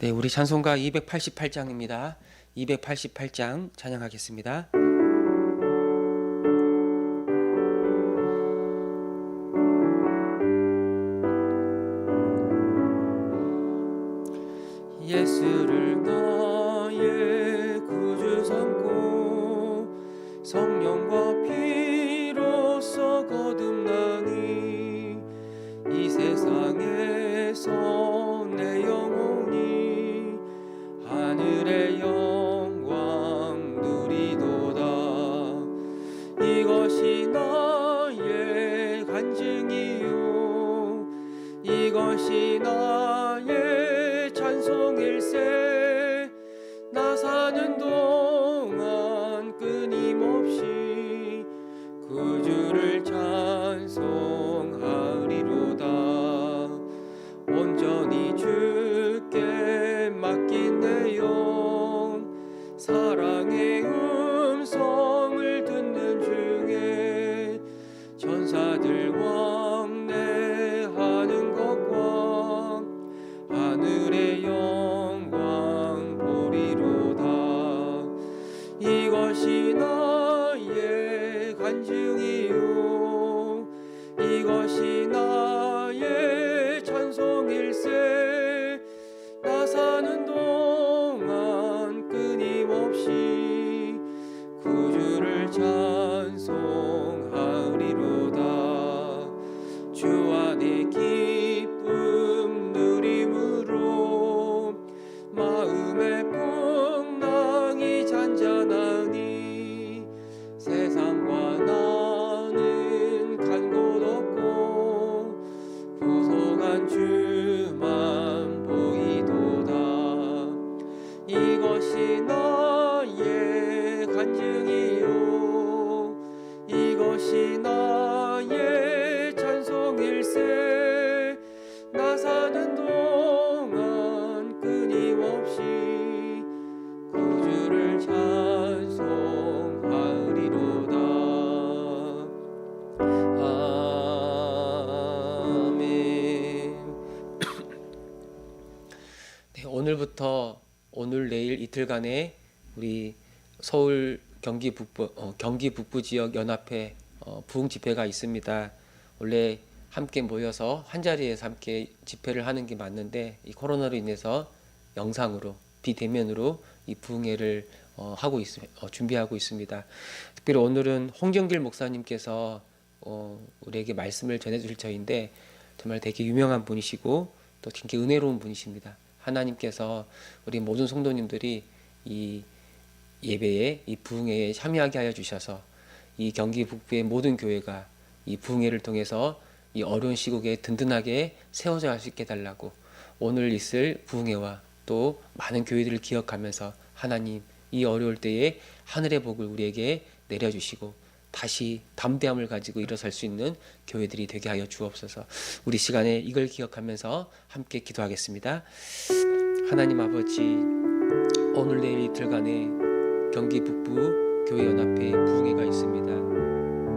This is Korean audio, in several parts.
네, 우리 찬송가 288장입니다. 288장 찬양하겠습니다. 예수를 나의 구주 삼고 성령과 피로써 거듭나니 이 세상에서 내 영혼이 하늘의 영광 누리도다. 이것이 나의 간증이요 이것이 나의 찬송일세. 나 사는 동안 끊임없이 구주를 찬송하리로다. 온전히 주께 맡긴 내 영 사랑의 음성을 듣는 중에 천사들 왕래하는 것과 하늘의 영광 보리로다. 이것이 나의 간증이요 이것이 나의 찬송일세. 나 사는 동안 끊임없이 구주를 찬송하리로다. 주 안에 기쁨 누림으로 마음의 풍랑이 잔잔하니 세상과 나는 간 곳 없고 구속한 주만 보이도다. 이것이 나의 간증이요 이것이 나의 찬송일세. 나 사는 동안 끊임없이 구주를 찬송하리로다. 아멘. 네, 오늘부터 오늘 내일 이틀간의 우리 서울 경기 북부 지역 연합회 부흥 집회가 있습니다. 원래 함께 모여서 한 자리에서 함께 집회를 하는 게 맞는데 이 코로나로 인해서 영상으로 비대면으로 이 부흥회를 준비하고 있습니다. 특별히 오늘은 홍정길 목사님께서 우리에게 말씀을 전해주실 터인데 정말 되게 유명한 분이시고 또 굉장히 은혜로운 분이십니다. 하나님께서 우리 모든 성도님들이 이 예배에 이 부흥회에 참여하게 하여 주셔서 이 경기 북부의 모든 교회가 이 부흥회를 통해서 이 어려운 시국에 든든하게 세워져 갈 수 있게 해달라고 오늘 있을 부흥회와 또 많은 교회들을 기억하면서 하나님 이 어려울 때에 하늘의 복을 우리에게 내려주시고 다시 담대함을 가지고 일어설 수 있는 교회들이 되게 하여 주옵소서. 우리 시간에 이걸 기억하면서 함께 기도하겠습니다. 하나님 아버지, 오늘 내일 이틀간의 경기 북부 교회 연합회 부흥회가 있습니다.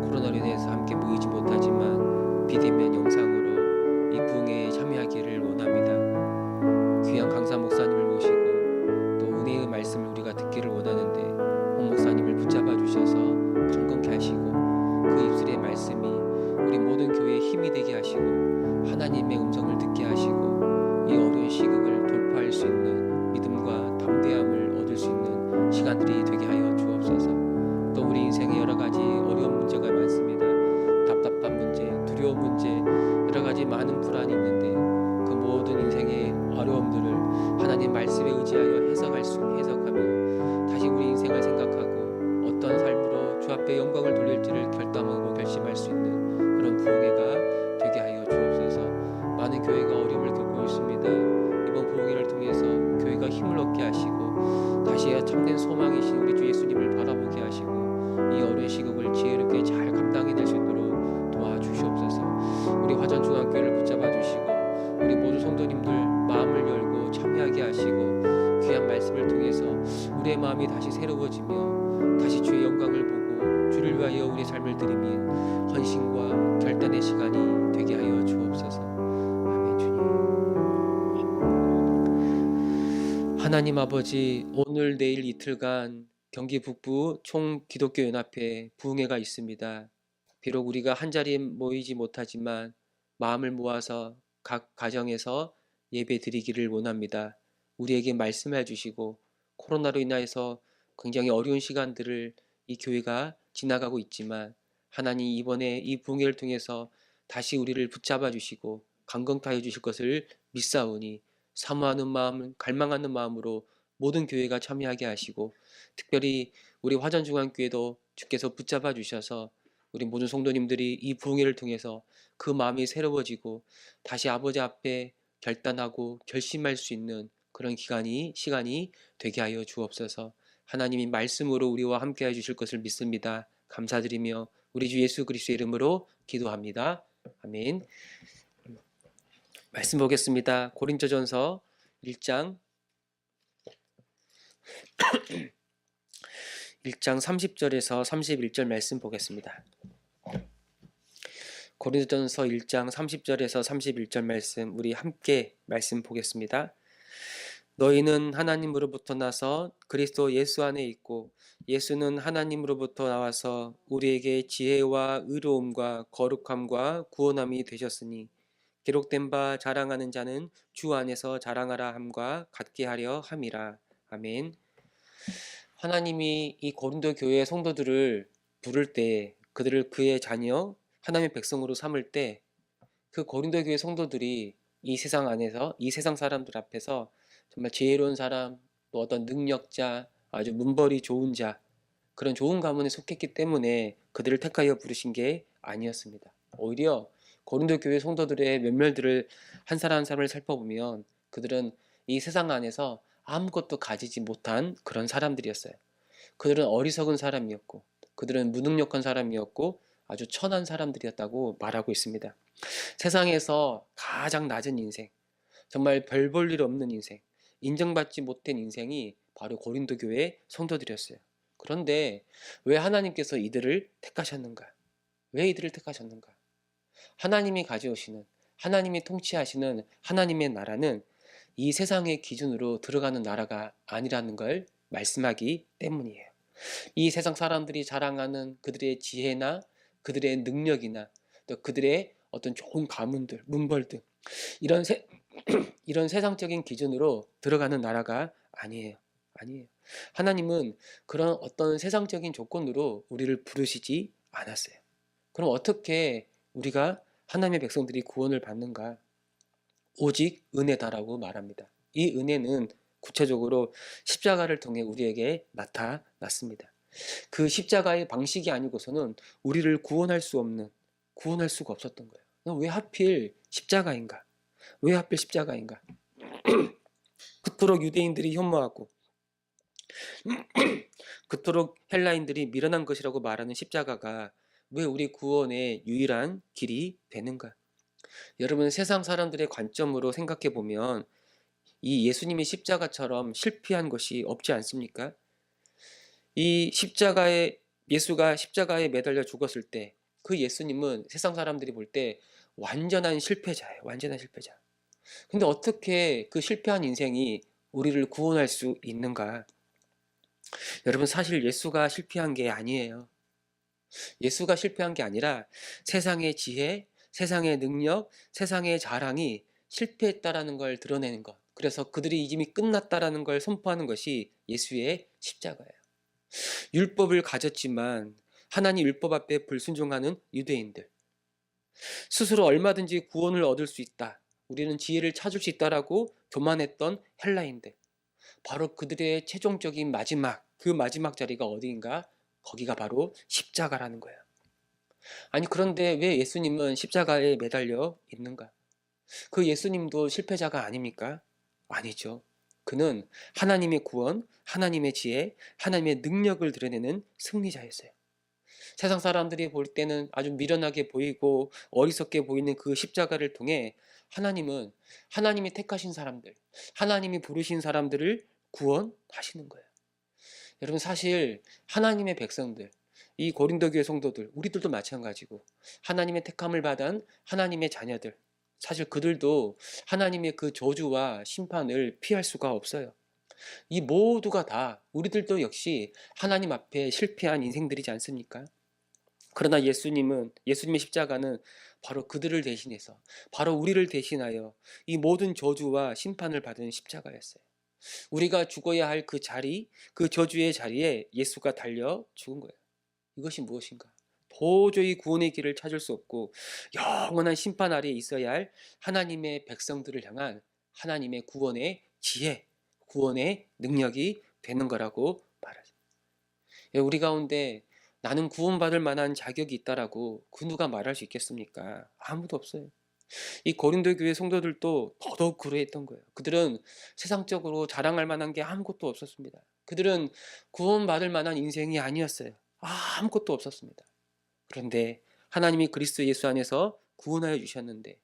코로나로 인해서 함께 모이지 못하지만 비대면 영상으로 이 부흥회에 참여하기를 원합니다. 귀한 강사 목사님을 모시고 또 은혜의 말씀을 우리가 듣기를 원하는데 홍 목사님을 붙잡아 주셔서 강건케 하시고 그 입술의 말씀이 우리 모든 교회에 힘이 되게 하시고 하나님의 음성을 듣게 하시고 이 어려운 시국을 돌파할 수 있는 믿음과 담대함을 얻을 수 있는 시간들이 되게 하여 주옵소서. 또 우리 인생에 여러 가지 어려운 문제가 많습니다. 답답한 문제, 두려운 문제, 여러 가지 많은 불안이 있는데 그 모든 인생의 어려움들을 하나님 말씀에 의지하여 해석하며 다시 우리 인생을 생각하고 어떤 삶으로 주 앞에 영광을 돌릴지를 결단하고 결심할 수 있는 그런 부흥회가 되게 하여 주옵소서. 많은 교회가 어려움을 겪고 있습니다. 이번 부흥회를 통해서 교회가 힘을 얻게 하시고 다시 참된 소망이신 우리 주 예수님을 바라보게 하시고 이 어려운 시국을 지혜롭게 잘 감당해낼 수 있도록 도와주시옵소서. 우리 화전중앙교회를 붙잡아 주시고 우리 모든 성도님들 마음을 열고 참여하게 하시고 귀한 말씀을 통해서 우리의 마음이 다시 새로워지며 다시 주의 영광을 보고 주를 위하여 우리의 삶을 드리며 헌신과 결단의 시간이 되게 하여 주옵소서. 아멘. 주님. 하나님 아버지, 오늘 내일 이틀간 경기 북부 총 기독교 연합회 부흥회가 있습니다. 비록 우리가 한자리에 모이지 못하지만 마음을 모아서 각 가정에서 예배 드리기를 원합니다. 우리에게 말씀해 주시고 코로나로 인하여서 굉장히 어려운 시간들을 이 교회가 지나가고 있지만 하나님 이번에 이 부흥회를 통해서 다시 우리를 붙잡아 주시고 강건케 주실 것을 믿사오니 사모하는 마음, 갈망하는 마음으로 모든 교회가 참여하게 하시고 특별히 우리 화전중앙교회도 주께서 붙잡아 주셔서 우리 모든 성도님들이 이 부흥회를 통해서 그 마음이 새로워지고 다시 아버지 앞에 결단하고 결심할 수 있는 그런 시간이 되게 하여 주옵소서. 하나님이 말씀으로 우리와 함께 해 주실 것을 믿습니다. 감사드리며 우리 주 예수 그리스도의 이름으로 기도합니다. 아멘. 말씀 보겠습니다. 고린도전서 1장 30절에서 31절 말씀 보겠습니다. 고린도전서 1장 30절에서 31절 말씀 우리 함께 말씀 보겠습니다. 너희는 하나님으로부터 나서 그리스도 예수 안에 있고 예수는 하나님으로부터 나와서 우리에게 지혜와 의로움과 거룩함과 구원함이 되셨으니 기록된 바 자랑하는 자는 주 안에서 자랑하라 함과 같게 하려 함이라. 아멘. 하나님이 이 고린도 교회 성도들을 부를 때 그들을 그의 자녀 하나님의 백성으로 삼을 때 그 고린도 교회 성도들이 이 세상 안에서 이 세상 사람들 앞에서 정말 지혜로운 사람, 또 어떤 능력자, 아주 문벌이 좋은 자 그런 좋은 가문에 속했기 때문에 그들을 택하여 부르신 게 아니었습니다. 오히려 고린도 교회 성도들의 면면들을 한 사람 한 사람을 살펴보면 그들은 이 세상 안에서 아무것도 가지지 못한 그런 사람들이었어요. 그들은 어리석은 사람이었고 그들은 무능력한 사람이었고 아주 천한 사람들이었다고 말하고 있습니다. 세상에서 가장 낮은 인생, 정말 별 볼 일 없는 인생, 인정받지 못한 인생이 바로 고린도 교회 성도들이었어요. 그런데 왜 하나님께서 이들을 택하셨는가? 왜 이들을 택하셨는가? 하나님이 가져오시는, 하나님이 통치하시는 하나님의 나라는 이 세상의 기준으로 들어가는 나라가 아니라는 걸 말씀하기 때문이에요. 이 세상 사람들이 자랑하는 그들의 지혜나 그들의 능력이나 또 그들의 어떤 좋은 가문들, 문벌들 이런 이런 세상적인 기준으로 들어가는 나라가 아니에요. 아니에요. 하나님은 그런 어떤 세상적인 조건으로 우리를 부르시지 않았어요. 그럼 어떻게 우리가 하나님의 백성들이 구원을 받는가? 오직 은혜다라고 말합니다. 이 은혜는 구체적으로 십자가를 통해 우리에게 나타났습니다. 그 십자가의 방식이 아니고서는 우리를 구원할 수가 없었던 거예요. 왜 하필 십자가인가? 왜 하필 십자가인가? 그토록 유대인들이 혐오하고 그토록 헬라인들이 미련한 것이라고 말하는 십자가가 왜 우리 구원의 유일한 길이 되는가? 여러분 세상 사람들의 관점으로 생각해 보면 이 예수님의 십자가처럼 실패한 것이 없지 않습니까? 이 예수가 십자가에 매달려 죽었을 때 그 예수님은 세상 사람들이 볼 때 완전한 실패자예요. 완전한 실패자. 근데 어떻게 그 실패한 인생이 우리를 구원할 수 있는가? 여러분 사실 예수가 실패한 게 아니에요. 예수가 실패한 게 아니라 세상의 지혜, 세상의 능력, 세상의 자랑이 실패했다라는 걸 드러내는 것. 그래서 그들이 이미 끝났다라는 걸 선포하는 것이 예수의 십자가예요. 율법을 가졌지만 하나님 율법 앞에 불순종하는 유대인들. 스스로 얼마든지 구원을 얻을 수 있다. 우리는 지혜를 찾을 수 있다라고 교만했던 헬라인들. 바로 그들의 최종적인 마지막, 그 마지막 자리가 어디인가? 거기가 바로 십자가라는 거예요. 아니 그런데 왜 예수님은 십자가에 매달려 있는가? 그 예수님도 실패자가 아닙니까? 아니죠. 그는 하나님의 구원, 하나님의 지혜, 하나님의 능력을 드러내는 승리자였어요. 세상 사람들이 볼 때는 아주 미련하게 보이고 어리석게 보이는 그 십자가를 통해 하나님은 하나님이 택하신 사람들, 하나님이 부르신 사람들을 구원하시는 거예요. 여러분 사실 하나님의 백성들, 이 고린도 교회 성도들, 우리들도 마찬가지고 하나님의 택함을 받은 하나님의 자녀들, 사실 그들도 하나님의 그 저주와 심판을 피할 수가 없어요. 이 모두가 다 우리들도 역시 하나님 앞에 실패한 인생들이지 않습니까? 그러나 예수님의 십자가는 바로 그들을 대신해서, 바로 우리를 대신하여 이 모든 저주와 심판을 받은 십자가였어요. 우리가 죽어야 할 그 자리, 그 저주의 자리에 예수가 달려 죽은 거예요. 이것이 무엇인가? 도저히 구원의 길을 찾을 수 없고 영원한 심판 아래에 있어야 할 하나님의 백성들을 향한 하나님의 구원의 지혜, 구원의 능력이 되는 거라고 말하죠. 우리 가운데 나는 구원받을 만한 자격이 있다라고 그 누가 말할 수 있겠습니까? 아무도 없어요. 이 고린도 교회 성도들도 더더욱 그러했던 거예요. 그들은 세상적으로 자랑할 만한 게 아무것도 없었습니다. 그들은 구원받을 만한 인생이 아니었어요. 아무것도 없었습니다. 그런데 하나님이 그리스도 예수 안에서 구원하여 주셨는데,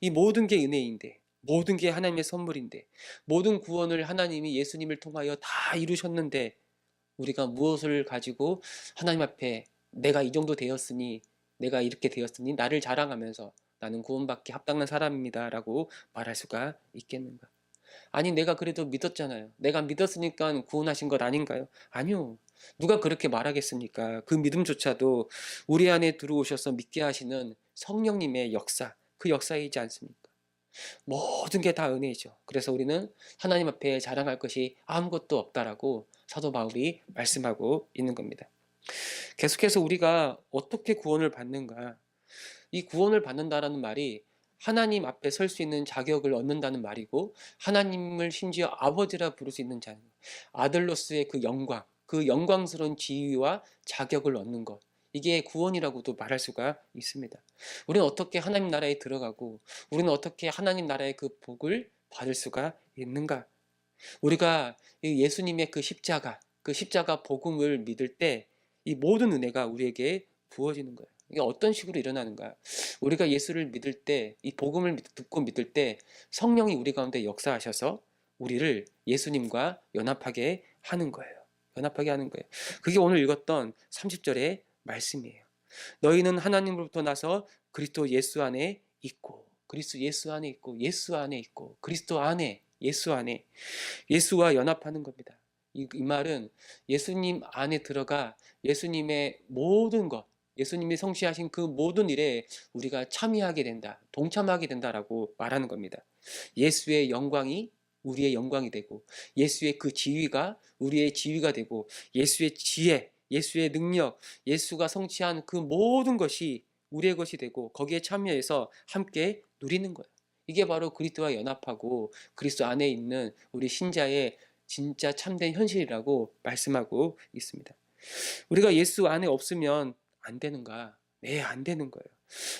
이 모든 게 은혜인데, 모든 게 하나님의 선물인데, 모든 구원을 하나님이 예수님을 통하여 다 이루셨는데, 우리가 무엇을 가지고 하나님 앞에 내가 이 정도 되었으니, 내가 이렇게 되었으니 나를 자랑하면서 나는 구원받기 합당한 사람입니다 라고 말할 수가 있겠는가? 아니, 내가 그래도 믿었잖아요. 내가 믿었으니까 구원하신 것 아닌가요? 아니요. 누가 그렇게 말하겠습니까? 그 믿음조차도 우리 안에 들어오셔서 믿게 하시는 성령님의 역사, 그 역사이지 않습니까? 모든 게 다 은혜죠. 그래서 우리는 하나님 앞에 자랑할 것이 아무것도 없다라고 사도 바울이 말씀하고 있는 겁니다. 계속해서 우리가 어떻게 구원을 받는가? 이 구원을 받는다라는 말이 하나님 앞에 설 수 있는 자격을 얻는다는 말이고, 하나님을 심지어 아버지라 부를 수 있는 자격, 아들로서의 그 영광, 그 영광스러운 지위와 자격을 얻는 것, 이게 구원이라고도 말할 수가 있습니다. 우리는 어떻게 하나님 나라에 들어가고, 우리는 어떻게 하나님 나라의 그 복을 받을 수가 있는가? 우리가 예수님의 그 십자가 복음을 믿을 때 이 모든 은혜가 우리에게 부어지는 거예요. 이게 어떤 식으로 일어나는가? 우리가 예수를 믿을 때, 이 복음을 듣고 믿을 때 성령이 우리 가운데 역사하셔서 우리를 예수님과 연합하게 하는 거예요. 연합하게 하는 거예요. 그게 오늘 읽었던 30절의 말씀이에요. 너희는 하나님으로부터 나서 그리스도 예수 안에 있고, 그리스도 예수 안에 있고, 예수 안에 있고, 그리스도 안에, 예수 안에, 예수와 연합하는 겁니다. 이 말은 예수님 안에 들어가 예수님의 모든 것, 예수님이 성취하신 그 모든 일에 우리가 참여하게 된다, 동참하게 된다라고 말하는 겁니다. 예수의 영광이 우리의 영광이 되고, 예수의 그 지위가 우리의 지위가 되고, 예수의 지혜, 예수의 능력, 예수가 성취한 그 모든 것이 우리의 것이 되고, 거기에 참여해서 함께 누리는 거예요. 이게 바로 그리스도와 연합하고 그리스도 안에 있는 우리 신자의 진짜 참된 현실이라고 말씀하고 있습니다. 우리가 예수 안에 없으면 안 되는가? 네, 안 되는 거예요.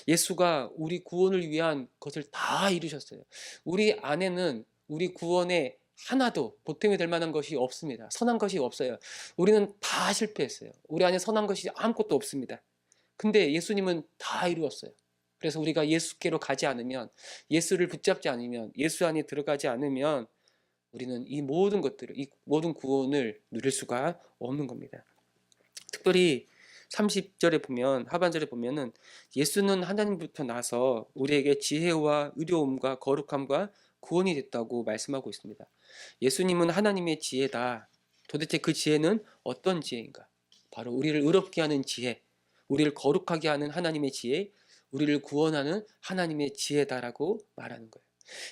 예수가 우리 구원을 위한 것을 다 이루셨어요. 우리 안에는 우리 구원에 하나도 보탬이 될 만한 것이 없습니다. 선한 것이 없어요. 우리는 다 실패했어요. 우리 안에 선한 것이 아무것도 없습니다. 근데 예수님은 다 이루었어요. 그래서 우리가 예수께로 가지 않으면, 예수를 붙잡지 않으면, 예수 안에 들어가지 않으면 우리는 이 모든 것들을, 이 모든 구원을 누릴 수가 없는 겁니다. 특별히 30절에 보면, 하반절에 보면은 예수는 하나님부터 나서 우리에게 지혜와 의로움과 거룩함과 구원이 됐다고 말씀하고 있습니다. 예수님은 하나님의 지혜다. 도대체 그 지혜는 어떤 지혜인가? 바로 우리를 의롭게 하는 지혜, 우리를 거룩하게 하는 하나님의 지혜, 우리를 구원하는 하나님의 지혜다라고 말하는 거예요.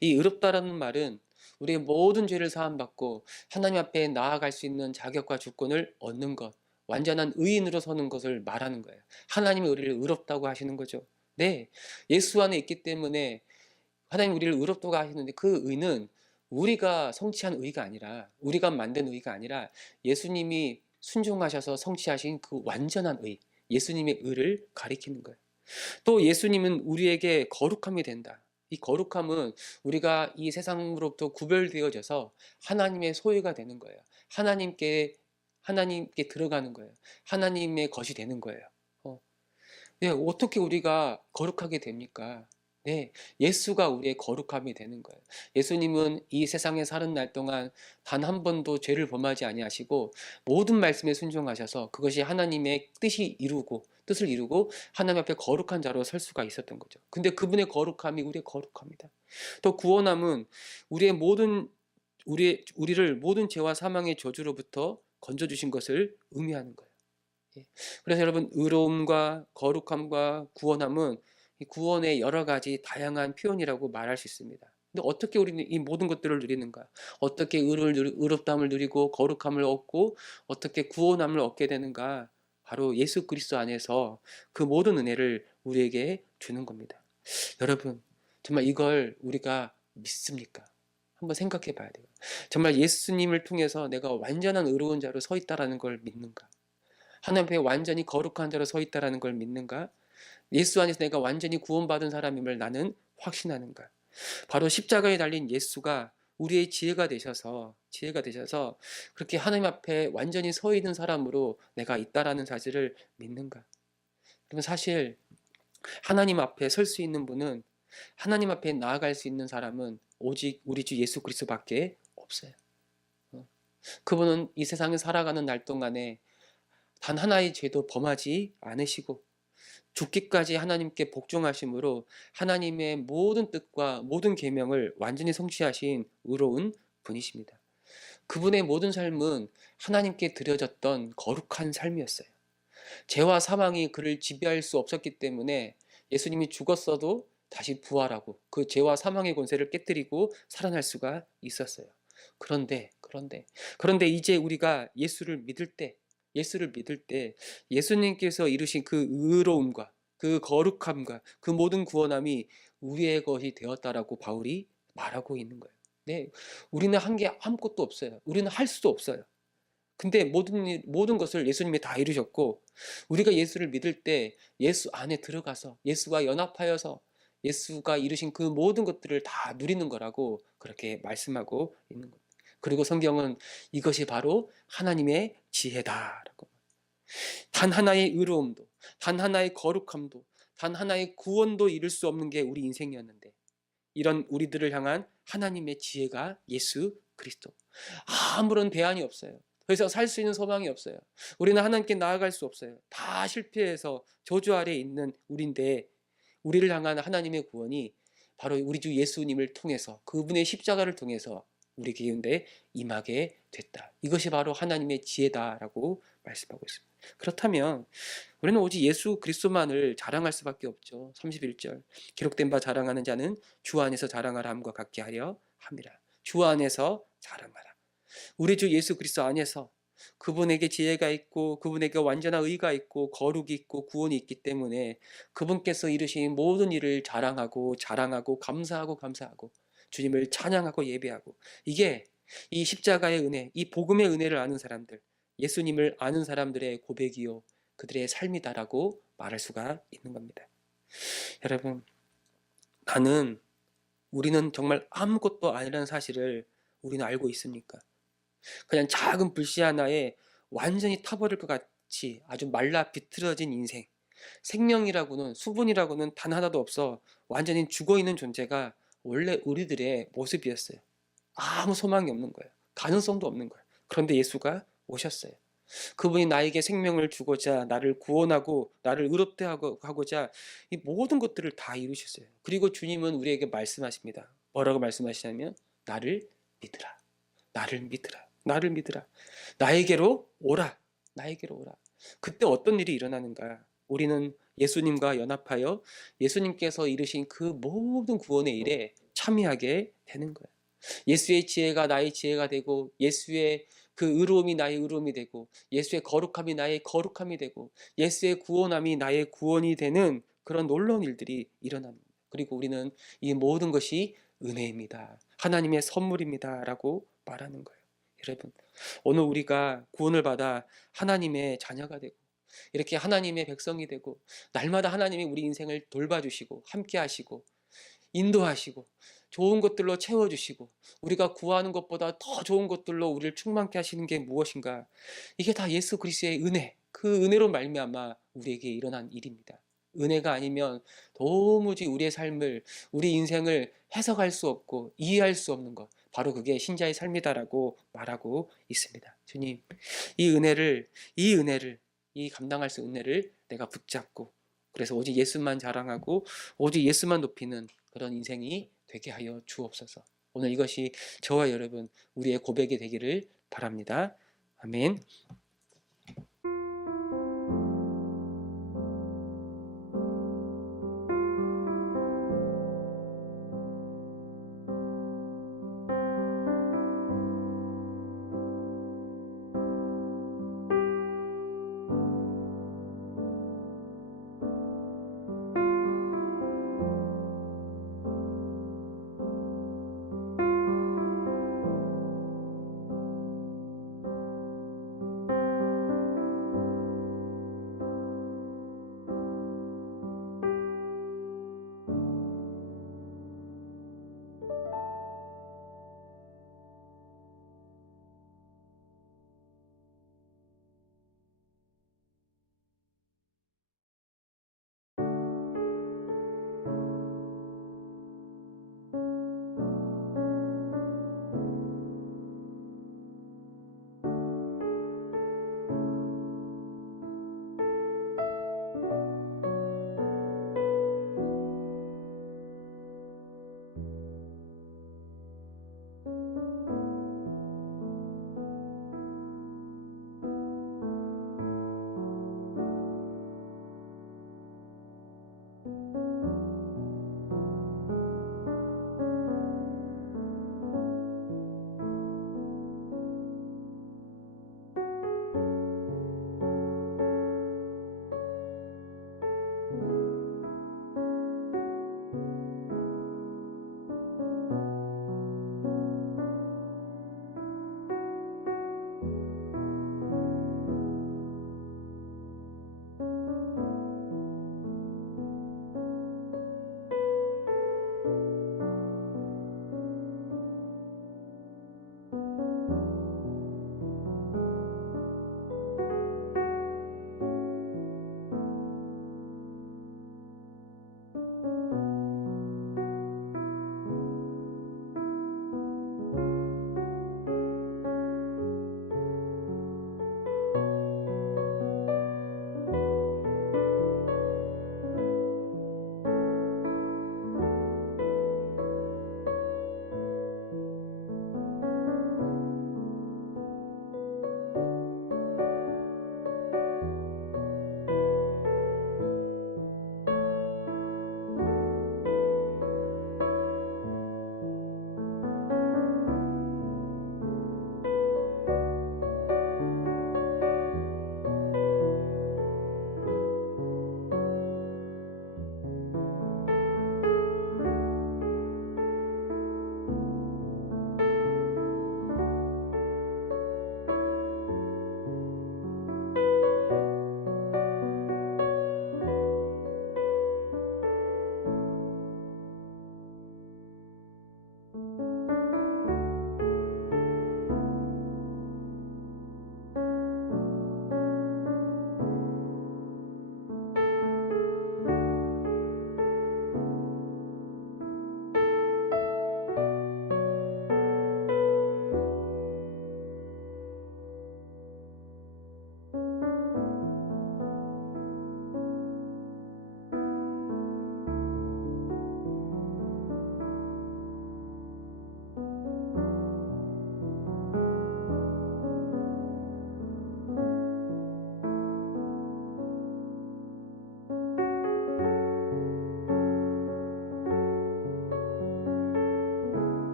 이 의롭다라는 말은 우리의 모든 죄를 사함받고 하나님 앞에 나아갈 수 있는 자격과 주권을 얻는 것, 완전한 의인으로 서는 것을 말하는 거예요. 하나님이 우리를 의롭다고 하시는 거죠. 네, 예수 안에 있기 때문에 하나님 우리를 의롭다고 하시는데, 그 의는 우리가 성취한 의가 아니라, 우리가 만든 의가 아니라 예수님이 순종하셔서 성취하신 그 완전한 의, 예수님의 의를 가리키는 거예요. 또 예수님은 우리에게 거룩함이 된다. 이 거룩함은 우리가 이 세상으로부터 구별되어져서 하나님의 소유가 되는 거예요. 하나님께 들어가는 거예요. 하나님의 것이 되는 거예요. 네, 어떻게 우리가 거룩하게 됩니까? 네, 예수가 우리의 거룩함이 되는 거예요. 예수님은 이 세상에 사는 날 동안 단 한 번도 죄를 범하지 아니하시고 모든 말씀에 순종하셔서 그것이 하나님의 뜻을 이루고 하나님 앞에 거룩한 자로 설 수가 있었던 거죠. 근데 그분의 거룩함이 우리의 거룩합니다. 또 구원함은 우리를 모든 죄와 사망의 저주로부터 건져주신 것을 의미하는 거예요. 예. 그래서 여러분, 의로움과 거룩함과 구원함은 이 구원의 여러 가지 다양한 표현이라고 말할 수 있습니다. 근데 어떻게 우리는 이 모든 것들을 누리는가? 어떻게 의롭다함을 누리고 거룩함을 얻고 어떻게 구원함을 얻게 되는가? 바로 예수 그리스도 안에서 그 모든 은혜를 우리에게 주는 겁니다. 여러분, 정말 이걸 우리가 믿습니까? 한번 생각해 봐야 돼요. 정말 예수님을 통해서 내가 완전한 의로운 자로 서 있다라는 걸 믿는가? 하나님 앞에 완전히 거룩한 자로 서 있다라는 걸 믿는가? 예수 안에서 내가 완전히 구원받은 사람임을 나는 확신하는가? 바로 십자가에 달린 예수가 우리의 지혜가 되셔서 그렇게 하나님 앞에 완전히 서 있는 사람으로 내가 있다라는 사실을 믿는가? 그러면 사실 하나님 앞에 설 수 있는 분은, 하나님 앞에 나아갈 수 있는 사람은 오직 우리 주 예수 그리스도밖에 없어요. 그분은 이 세상에 살아가는 날 동안에 단 하나의 죄도 범하지 않으시고 죽기까지 하나님께 복종하심으로 하나님의 모든 뜻과 모든 계명을 완전히 성취하신 의로운 분이십니다. 그분의 모든 삶은 하나님께 드려졌던 거룩한 삶이었어요. 죄와 사망이 그를 지배할 수 없었기 때문에 예수님이 죽었어도 다시 부활하고 그 죄와 사망의 권세를 깨뜨리고 살아날 수가 있었어요. 그런데 이제 우리가 예수를 믿을 때 예수님께서 이루신 그 의로움과 그 거룩함과 그 모든 구원함이 우리의 것이 되었다라고 바울이 말하고 있는 거예요. 네, 우리는 한 게 아무것도 없어요. 우리는 할 수도 없어요. 근데 모든 것을 예수님이 다 이루셨고, 우리가 예수를 믿을 때 예수 안에 들어가서 예수와 연합하여서 예수가 이루신 그 모든 것들을 다 누리는 거라고 그렇게 말씀하고 있는 겁니다. 그리고 성경은 이것이 바로 하나님의 지혜다라고. 단 하나의 의로움도, 단 하나의 거룩함도, 단 하나의 구원도 이룰 수 없는 게 우리 인생이었는데, 이런 우리들을 향한 하나님의 지혜가 예수 그리스도. 아무런 대안이 없어요. 더 이상 살 수 있는 소망이 없어요. 우리는 하나님께 나아갈 수 없어요. 다 실패해서 저주 아래에 있는 우리인데, 우리를 향한 하나님의 구원이 바로 우리 주 예수님을 통해서, 그분의 십자가를 통해서 우리 가운데 임하게 됐다. 이것이 바로 하나님의 지혜다라고 말씀하고 있습니다. 그렇다면 우리는 오직 예수 그리스도만을 자랑할 수밖에 없죠. 31절, 기록된 바 자랑하는 자는 주 안에서 자랑하라 함과 같게 하려 함이라. 주 안에서 자랑하라. 우리 주 예수 그리스도 안에서 그분에게 지혜가 있고 그분에게 완전한 의가 있고 거룩이 있고 구원이 있기 때문에 그분께서 이루신 모든 일을 자랑하고 감사하고 주님을 찬양하고 예배하고, 이게 이 십자가의 은혜, 이 복음의 은혜를 아는 사람들, 예수님을 아는 사람들의 고백이요 그들의 삶이다라고 말할 수가 있는 겁니다. 여러분, 우리는 정말 아무것도 아니라는 사실을 우리는 알고 있습니까? 그냥 작은 불씨 하나에 완전히 타버릴 것 같이 아주 말라 비틀어진 인생, 생명이라고는, 수분이라고는 단 하나도 없어 완전히 죽어있는 존재가 원래 우리들의 모습이었어요. 아무 소망이 없는 거예요. 가능성도 없는 거예요. 그런데 예수가 오셨어요. 그분이 나에게 생명을 주고자, 나를 구원하고 나를 의롭게 하고자 이 모든 것들을 다 이루셨어요. 그리고 주님은 우리에게 말씀하십니다. 뭐라고 말씀하시냐면, 나를 믿으라. 나를 믿으라. 나를 믿으라. 나에게로 오라. 나에게로 오라. 그때 어떤 일이 일어나는가? 우리는 예수님과 연합하여 예수님께서 이루신 그 모든 구원의 일에 참여하게 되는 거예요. 예수의 지혜가 나의 지혜가 되고, 예수의 그 의로움이 나의 의로움이 되고, 예수의 거룩함이 나의 거룩함이 되고, 예수의 구원함이 나의 구원이 되는 그런 놀라운 일들이 일어납니다. 그리고 우리는 이 모든 것이 은혜입니다. 하나님의 선물입니다. 라고 말하는 거예요. 여러분, 오늘 우리가 구원을 받아 하나님의 자녀가 되고 이렇게 하나님의 백성이 되고, 날마다 하나님이 우리 인생을 돌봐주시고 함께 하시고 인도하시고 좋은 것들로 채워주시고 우리가 구하는 것보다 더 좋은 것들로 우리를 충만케 하시는 게 무엇인가? 이게 다 예수 그리스도의 은혜, 그 은혜로 말미암아 우리에게 일어난 일입니다. 은혜가 아니면 도무지 우리의 삶을, 우리 인생을 해석할 수 없고 이해할 수 없는 것, 바로 그게 신자의 삶이다라고 말하고 있습니다. 주님, 이 감당할 수 있는 은혜를 내가 붙잡고, 그래서 오직 예수만 자랑하고 오직 예수만 높이는 그런 인생이 되게 하여 주옵소서. 오늘 이것이 저와 여러분 우리의 고백이 되기를 바랍니다. 아멘.